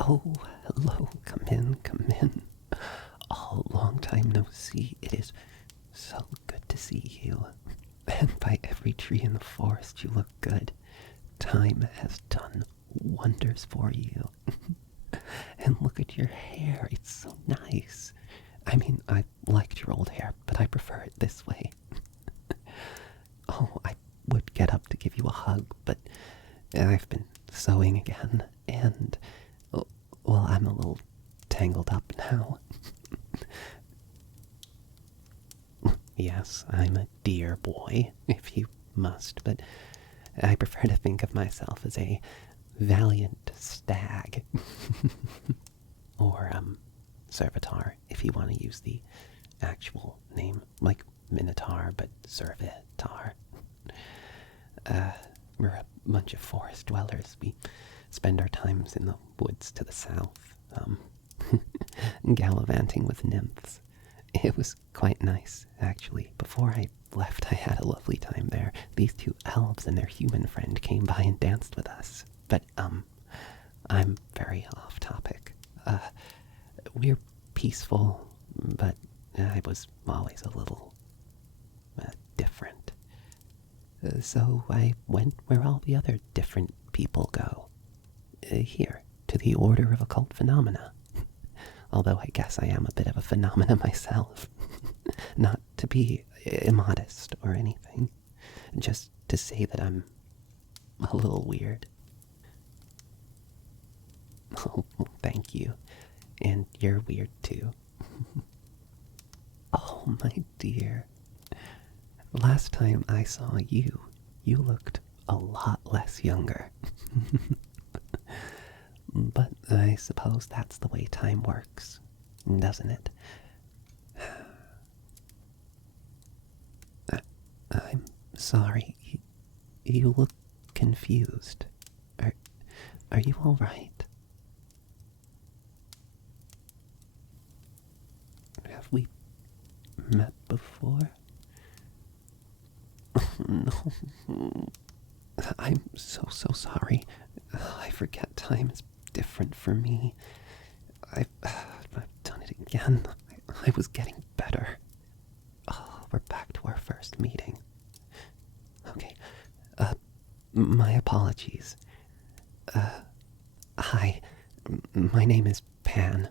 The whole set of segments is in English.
Oh, hello, come in, come in. Oh, long time no see. It is so good to see you. And by every tree in the forest, you look good. Time has done wonders for you. And look at your hair, it's so nice. I mean, I liked your old hair, but I prefer it this way. Oh, I would get up to give you a hug, but I've been sewing again, and, well, I'm a little tangled up now. Yes, I'm a dear boy, if you must, but I prefer to think of myself as a valiant stag. Or, servitor, if you want to use the actual name, like minotaur, but servitor. We're a bunch of forest dwellers. We spend our times in the woods to the south, gallivanting with nymphs. It was quite nice, actually. Before I left, I had a lovely time there. These two elves and their human friend came by and danced with us. But, I'm very off topic. We're peaceful, but I was always a little different. So I went where all the other different people go. Here, to the Order of Occult Phenomena. Although I guess I am a bit of a phenomena myself. Not to be immodest or anything. Just to say that I'm a little weird. Oh, thank you. And you're weird too. Oh, my dear. Last time I saw you, you looked a lot less younger. But I suppose that's the way time works, doesn't it? I'm sorry. You look confused. Are you all right? Have we met before? No. I'm so sorry. I forget time is different for me. I've done it again. I was getting better. Oh, we're back to our first meeting. Okay. My apologies. Hi. My name is Pane,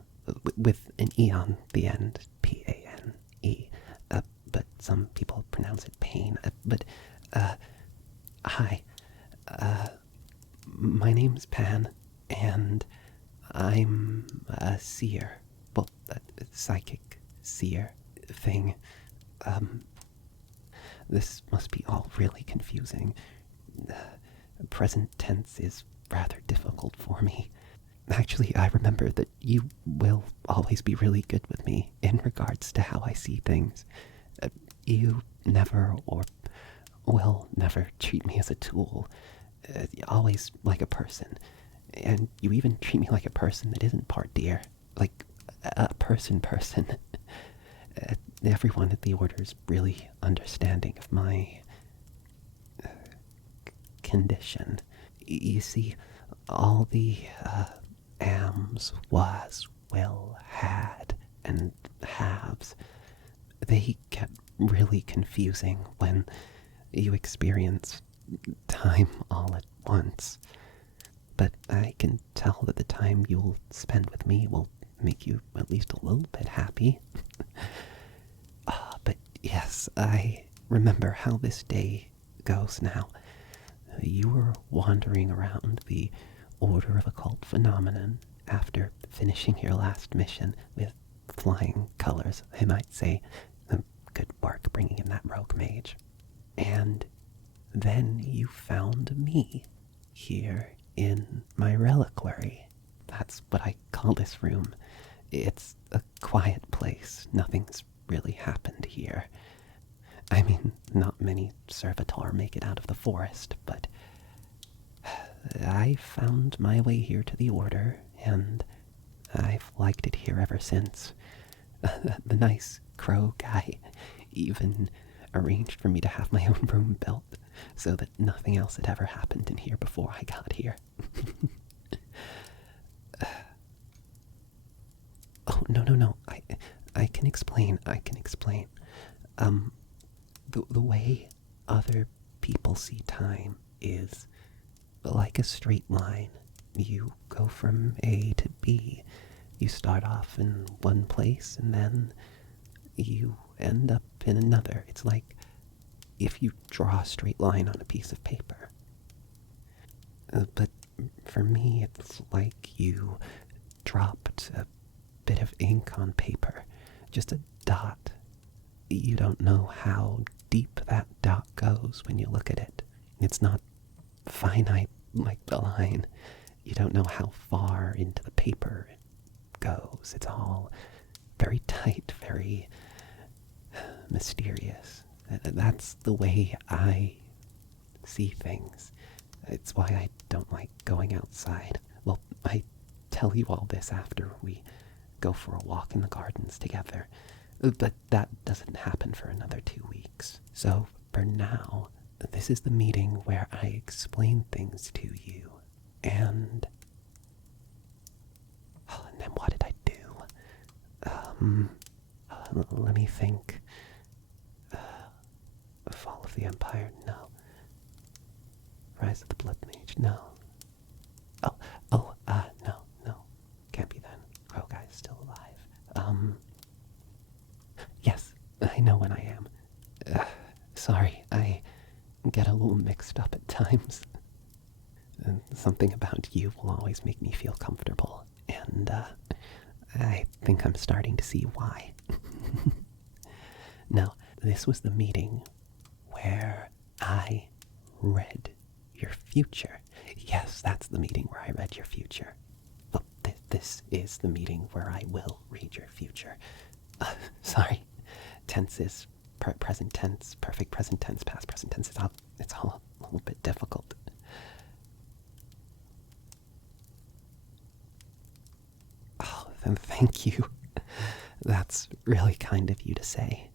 with an E on the end. P-A-N-E. But some people pronounce it Pane. Hi. My name's Pane, and I'm a seer. Well, a psychic seer thing. This must be all really confusing. Present tense is rather difficult for me. Actually, I remember that you will always be really good with me in regards to how I see things. You never or will never treat me as a tool. Always like a person. And you even treat me like a person that isn't part deer. Like a person. Everyone at the Order's really understanding of my condition. You see, all the ams, was, will, had, and haves, they get really confusing when you experience time all at once. But I can tell that the time you'll spend with me will make you at least a little bit happy. But yes, I remember how this day goes now. You were wandering around the Order of Occult Phenomenon after finishing your last mission with flying colors, I might say. Good work bringing in that rogue mage. And then you found me here in my reliquary. That's what I call this room. It's a quiet place. Nothing's really happened here. I mean, not many servitor make it out of the forest, but I found my way here to the Order, and I've liked it here ever since. The nice crow guy even arranged for me to have my own room built, so that nothing else had ever happened in here before I got here. No. I can explain. I can explain. Um, the way other people see time is like a straight line. You go from A to B. You start off in one place and then you end up in another. It's like if you draw a straight line on a piece of paper. But for me, it's like you dropped a bit of ink on paper. Just a dot. You don't know how deep that dot goes when you look at it. It's not finite like the line. You don't know how far into the paper it goes. It's all very tight, very mysterious. That's the way I see things. It's why I don't like going outside. Well, I tell you all this after we go for a walk in the gardens together. But that doesn't happen for another 2 weeks. So, for now, this is the meeting where I explain things to you. And then what did I do? Let me think. Fall of the Empire? No. Rise of the Blood Mage? No. No. Can't be then. Crow Guy's still alive. Yes, I know when I am. Sorry, I get a little mixed up at times. And something about you will always make me feel comfortable, and I think I'm starting to see why. Now, this was the meeting where I read your future. Yes, that's the meeting where I read your future. Well, this is the meeting where I will read your future. Sorry, tenses, present tense, perfect present tense, past present tense. It's all a little bit difficult. Oh, then thank you. That's really kind of you to say.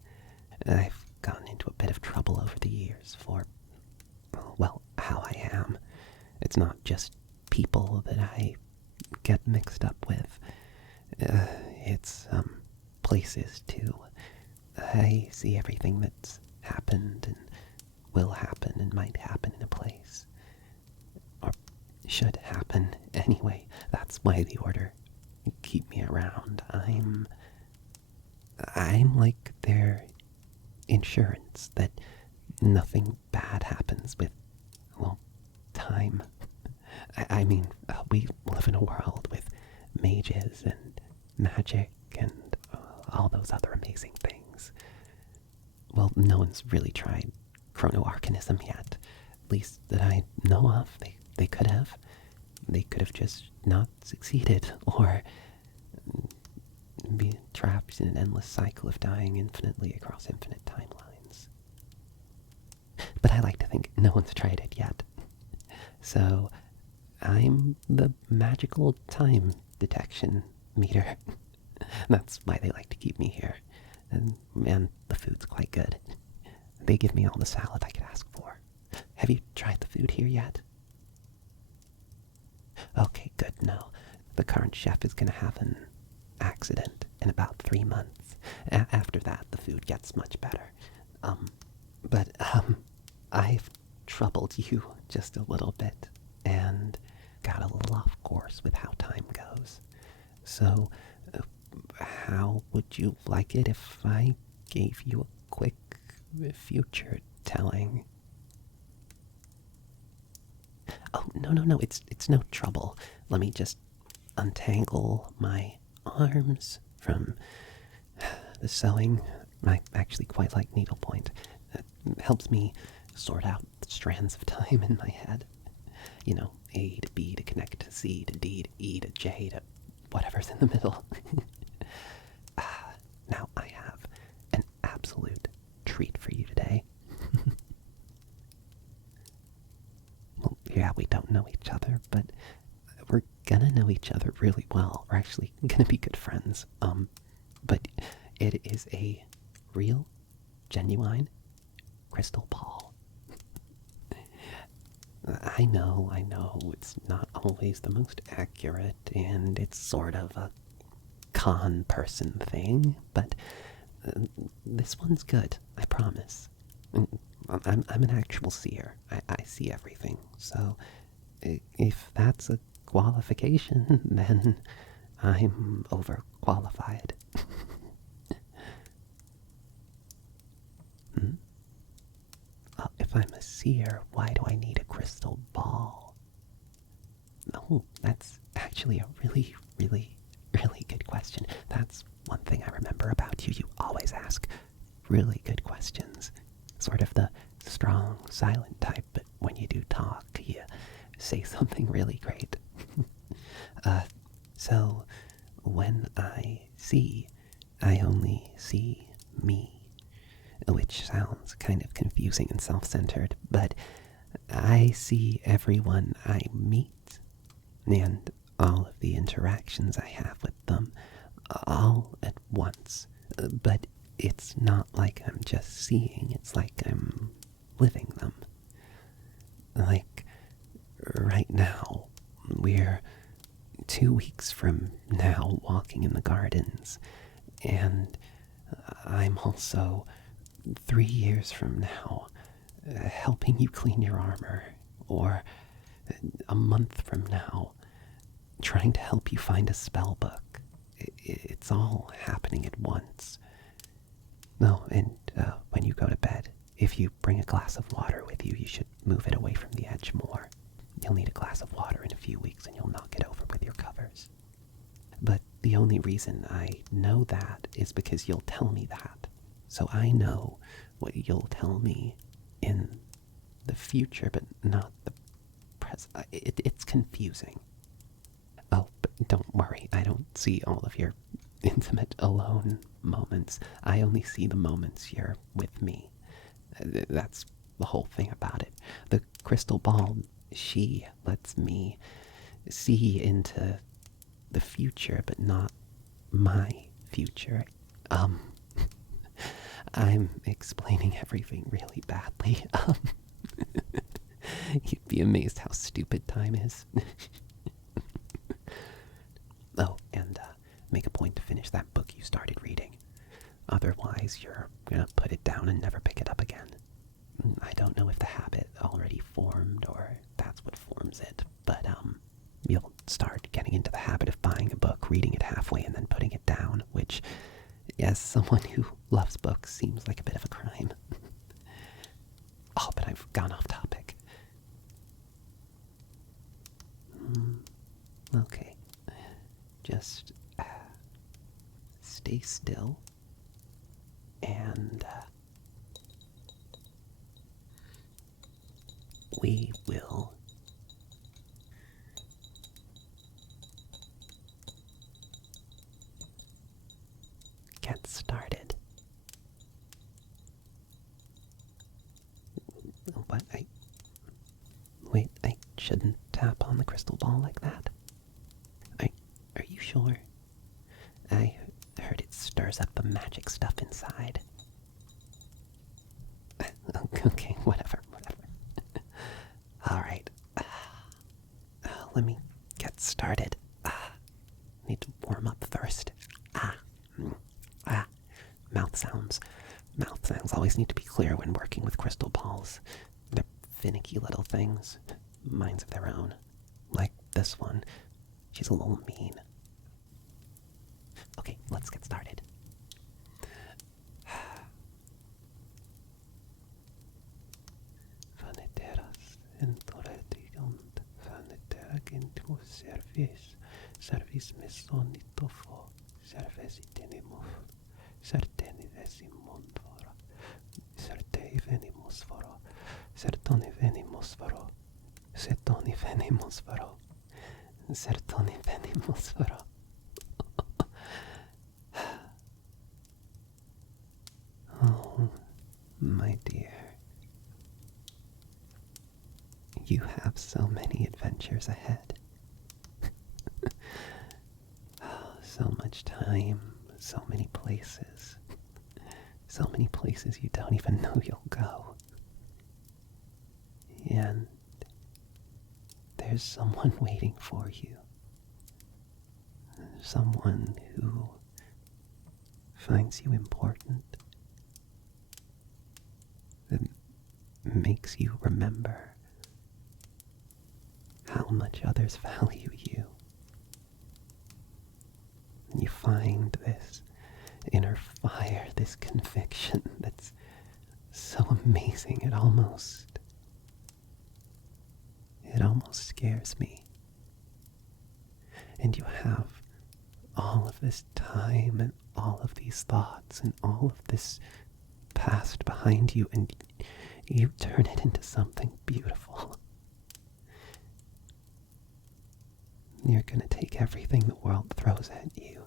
I've gotten into a bit of trouble over the years for, well, how I am. It's not just people that I get mixed up with. It's places too. I see everything that's happened and will happen and might happen in a place. Or should happen anyway. That's why the Order keep me around. I'm like their insurance that nothing bad happens with, well, time. I mean, we live in a world with mages and magic and all those other amazing things. Well, no one's really tried chronoarcanism yet. At least that I know of. They could have. They could have just not succeeded, or be trapped in an endless cycle of dying infinitely across infinite timelines. But I like to think no one's tried it yet. So, I'm the magical time detection meter. That's why they like to keep me here. And man, the food's quite good. They give me all the salad I could ask for. Have you tried the food here yet? Okay, good. No. The current chef is going to have an accident in about 3 months. After that, the food gets much better. But I've troubled you just a little bit and got a little off course with how time goes. So, how would you like it if I gave you a quick future telling? Oh, no, it's no trouble. Let me just untangle my arms from the sewing. I actually quite like needlepoint. It helps me sort out the strands of time in my head. You know, A to B to connect to C to D to E to J to whatever's in the middle. Now I have an absolute treat for you today. Well, yeah, we don't know each other, but we're gonna know each other really well. We're actually gonna be good friends. But it is a real, genuine crystal ball. I know, it's not always the most accurate, and it's sort of a con person thing, but this one's good, I promise. I'm an actual seer. I see everything. So if that's a qualification, then I'm overqualified. If I'm a seer, why do I need a crystal ball? No, that's actually a really, really, really good question. That's one thing I remember about you. You always ask really good questions. Sort of the strong, silent type, but when you do talk, you say something really great. So, when I see, I only see me, which sounds kind of confusing and self-centered, but I see everyone I meet, and all of the interactions I have with them, all at once. But it's not like I'm just seeing, it's like I'm living them. Like, right now, we're 2 weeks from now walking in the gardens, and I'm also 3 years from now helping you clean your armor, or a month from now trying to help you find a spell book. It's all happening at once. No, and when you go to bed, if you bring a glass of water with you, you should move it away from the edge more. You'll need a glass of water in a few weeks and you'll knock it over with your covers. But the only reason I know that is because you'll tell me that. So I know what you'll tell me in the future, but not the present. It's confusing. Oh, but don't worry, I don't see all of your intimate alone moments. I only see the moments you're with me. That's the whole thing about it. The crystal ball, she lets me see into the future, but not my future. I'm explaining everything really badly. You'd be amazed how stupid time is. Oh, and make a point to finish that book you started reading. Otherwise, you're gonna put it down and never pick it up again. I don't know if the habit already formed or that's what forms it, but you'll start getting into the habit of buying a book, reading it halfway, and then putting it down, which, as someone who loves books, seems like a bit of a crime. Oh, but I've gone off topic. Okay. Just stay still and we will get started. What? Wait, I shouldn't tap on the crystal ball like that. Are you sure? I heard it stirs up the magic stuff inside. Okay, whatever. Alright. Let me get started. Need to warm up first. Mouth sounds. Mouth sounds always need to be clear when working with crystal balls. They're finicky little things. Minds of their own. Like this one. She's a little mean. Okay, let's get started. Service mesonitofo, service tenemos, certani vesimondvora, certe venimosforo, certani venimosforo, setoni venimosforo, certani venimosforo. Oh, my dear. You have so many adventures ahead. So much time, so many places. So many places you don't even know you'll go. And there's someone waiting for you. someone who finds you important, that makes you remember how much others value you. And you find this inner fire, this conviction that's so amazing, it almost scares me. And you have all of this time and all of these thoughts and all of this past behind you, and you turn it into something beautiful. You're gonna take everything the world throws at you,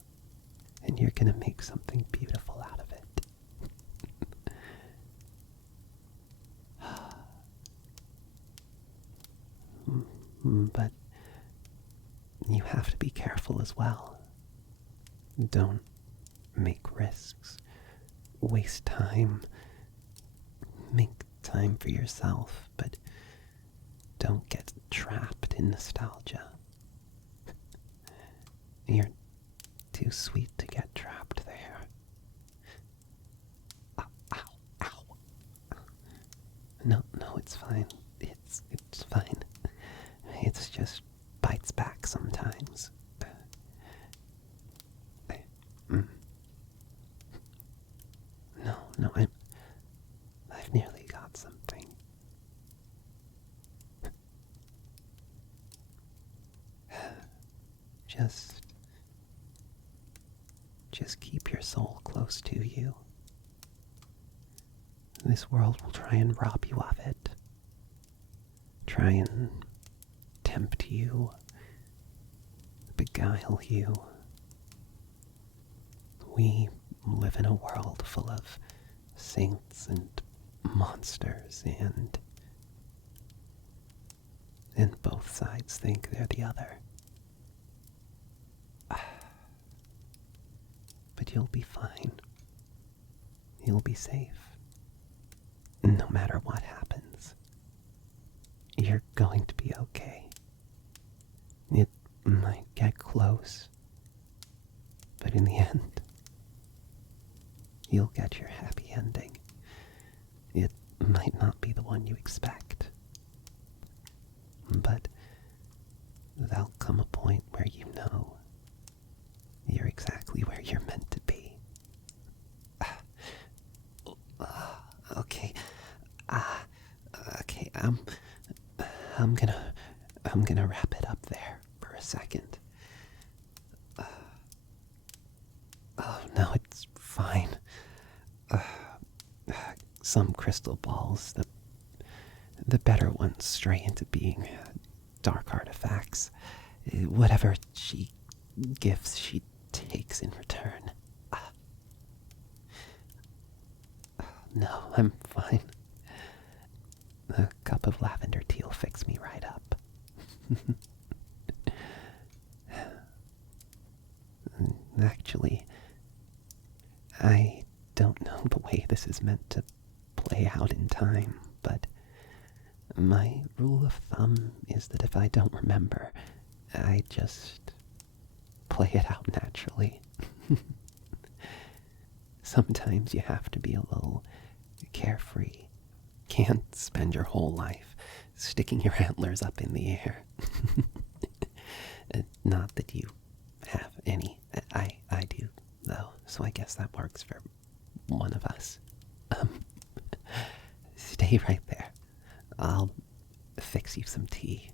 and you're gonna make something beautiful out of it. But you have to be careful as well. Don't make risks. Waste time. Make time for yourself, but don't get trapped in nostalgia. You're too sweet to get trapped there. Ow, ow, ow. No, it's fine. It's fine. It's just bites back sometimes. No, I've nearly got something. Just keep your soul close to you. This world will try and rob you of it. Try and tempt you, beguile you. We live in a world full of saints and monsters, and both sides think they're the other. But you'll be fine. You'll be safe. No matter what happens, you're going to be okay. It might get close, but in the end, you'll get your happy ending. It might not be the one you expect, but there'll come a point where you know you're exactly where you're meant to be. Okay. Okay, I'm gonna wrap it up there for a second. Oh, no, it's fine. Some crystal balls, the better ones, stray into being dark artifacts. Whatever gifts she takes in return. No, I'm fine. A cup of lavender tea will fix me right up. Actually, I don't know the way this is meant to play out in time, but my rule of thumb is that if I don't remember, I just play it out naturally. Sometimes you have to be a little carefree. Can't spend your whole life sticking your antlers up in the air. Not that you have any. I do, though, so I guess that works for one of us. Stay right there. I'll fix you some tea.